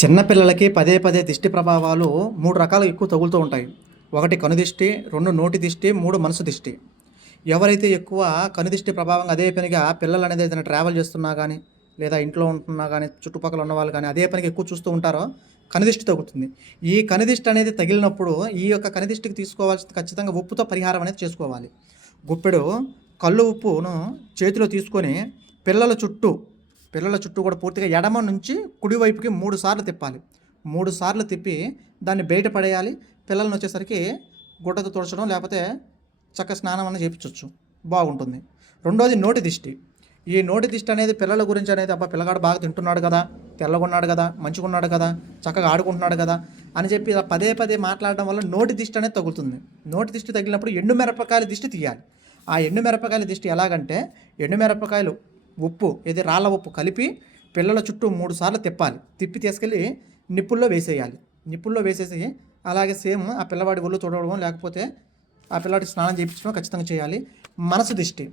చిన్నపిల్లలకి పదే పదే దిష్టి ప్రభావాలు 3 రకాలు ఎక్కువ తగులుతూ ఉంటాయి. ఒకటి కనుదిష్టి, 2 నోటి దిష్టి, 3 మనసు దిష్టి. ఎవరైతే ఎక్కువ కనుదిష్టి ప్రభావం అదే పనిగా పిల్లలనేది ఏదైనా ట్రావెల్ చేస్తున్నా గానీ, లేదా ఇంట్లో ఉంటున్నా గానీ, చుట్టుపక్కల ఉన్నవాళ్ళు గానీ, అదే పనిగా ఎక్కువ చూస్తూ ఉంటారో కనుదిష్టి తగులుతుంది. ఈ కనుదిష్టి అనేది తగిలినప్పుడు ఈ యొక్క కనుదిష్టికి తీసుకోవాల్సింది ఖచ్చితంగా ఉప్పుతో పరిహారం అనేది చేసుకోవాలి. గుప్పెడు కల్లు ఉప్పును చేతిలో తీసుకొని పిల్లల చుట్టూ పిల్లల చుట్టూ కూడా పూర్తిగా ఎడమ నుంచి కుడివైపుకి 3 సార్లు తిప్పాలి. 3 సార్లు తిప్పి దాన్ని బయట పడేయాలి. పిల్లల్ని వచ్చేసరికి గుడ్డతో తుడచడం లేకపోతే స్నానం అన్న చేపించొచ్చు, బాగుంటుంది. రెండోది నోటి దిష్టి. ఈ నోటి దిష్టి అనేది పిల్లల గురించి అనేది అబ్బా పిల్లగాడు బాగా తింటున్నాడు కదా, తెల్లగున్నాడు కదా, మంచిగున్నాడు కదా, చక్కగా ఆడుకుంటున్నాడు కదా అని చెప్పి ఇలా పదే పదే మాట్లాడడం వల్ల నోటి దిష్టి అనేది తగులుతుంది. నోటి దిష్టి తగిలినప్పుడు ఎండు మిరపకాయల దిష్టి తీయాలి. ఆ ఎండు మిరపకాయల దిష్టి ఎలాగంటే ఎండు మిరపకాయలు ఉప్పు ఇది రాళ్ళ ఉప్పు కలిపి పిల్లల చుట్టూ 3 సార్లు తిప్పాలి. తిప్పి తీసుకెళ్ళి నిప్పుల్లో వేసేయాలి. నిప్పుల్లో వేసేసి అలాగే సేమ్ ఆ పిల్లవాడి ఒళ్ళు చూడడం లేకపోతే ఆ పిల్లవాడికి స్నానం చేయించడం ఖచ్చితంగా చేయాలి. మనసు దిష్టి.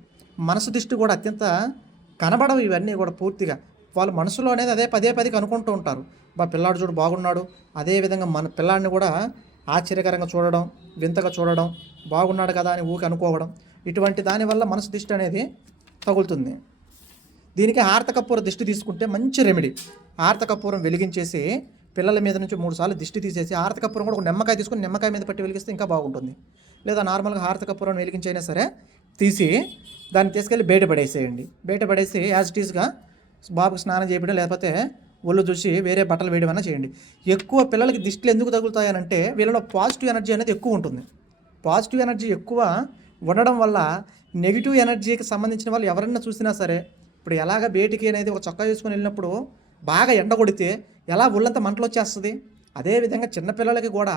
మనసు దిష్టి కూడా అత్యంత కనబడవు ఇవన్నీ కూడా పూర్తిగా. వాళ్ళ మనసులో అనేది అదే పదే పదికి అనుకుంటూ ఉంటారు. పిల్లాడు చూడు బాగున్నాడు. అదేవిధంగా మన పిల్లాడిని కూడా ఆశ్చర్యకరంగా చూడడం, వింతగా చూడడం, బాగున్నాడు కదా అని ఊరికి అనుకోవడం, ఇటువంటి దానివల్ల మనసు దిష్టి అనేది తగులుతుంది. దీనికి హారతకర్పూర దిష్టి తీసుకుంటే మంచి రెమెడీ. హారతకర్పూరం వెలిగించేసి పిల్లల మీద నుంచి 3 సార్లు దిష్టి తీసేసి హారతకర్పూరం కూడా ఒక నిమ్మకాయ తీసుకొని నిమ్మకాయ మీద పట్టి వెలిగిస్తే ఇంకా బాగుంటుంది. లేదా నార్మల్గా హారతకర్పూరం వెలిగించైనా సరే తీసి దాన్ని తీసుకెళ్ళి బయట పడేసేయండి. బయట పడేసి యాజ్ ఇట్ ఈస్గా బాబుకి స్నానం చేయడం లేకపోతే ఒళ్ళు చూసి వేరే బట్టలు వేయడం చేయండి. ఎక్కువ పిల్లలకి దిష్టిలు ఎందుకు తగులుతాయనంటే వీళ్ళలో పాజిటివ్ ఎనర్జీ అనేది ఎక్కువ ఉంటుంది. పాజిటివ్ ఎనర్జీ ఎక్కువ ఉండడం వల్ల నెగిటివ్ ఎనర్జీకి సంబంధించిన వాళ్ళు ఎవరైనా చూసినా సరే ఇప్పుడు ఎలాగ బయటికి అనేది ఒక చొక్కా వేసుకొని వెళ్ళినప్పుడు బాగా ఎండ కొడితే ఎలా ఒళ్ళంతా మంటలు వచ్చేస్తుంది. అదేవిధంగా చిన్నపిల్లలకి కూడా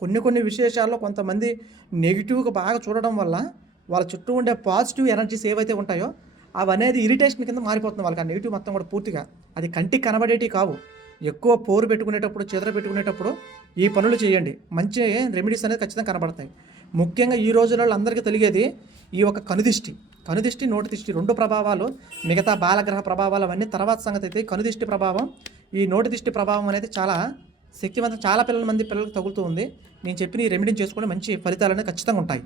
కొన్ని విశేషాల్లో కొంతమంది నెగిటివ్గా బాగా చూడడం వల్ల వాళ్ళ చుట్టూ ఉండే పాజిటివ్ ఎనర్జీస్ ఏవైతే ఉంటాయో అవి అనేది ఇరిటేషన్ కింద మారిపోతుంది. వాళ్ళకి ఆ నెగిటివ్ మొత్తం కూడా పూర్తిగా అది కంటికి కనబడేటివి కావు. ఎక్కువ పోరు పెట్టుకునేటప్పుడు చెదర పెట్టుకునేటప్పుడు ఈ పనులు చేయండి. మంచి రెమెడీస్ అనేది ఖచ్చితంగా కనబడతాయి. ముఖ్యంగా ఈ రోజులలో అందరికీ తెలిగేది ఈ ఒక కనుదిష్టి నోటి దిష్టి 2 ప్రభావాలు. మిగతా బాలగ్రహ ప్రభావాలు అవన్నీ తర్వాత సంగతి అయితే కనుదిష్టి ప్రభావం ఈ నోటి దిష్టి ప్రభావం అనేది చాలా శక్తివంతం. చాలా పిల్లలకి తగులుతూ ఉంది. నేను చెప్పిన ఈ రెమెడీని చేసుకుంటే మంచి ఫలితాలు అనేది ఖచ్చితంగా ఉంటాయి.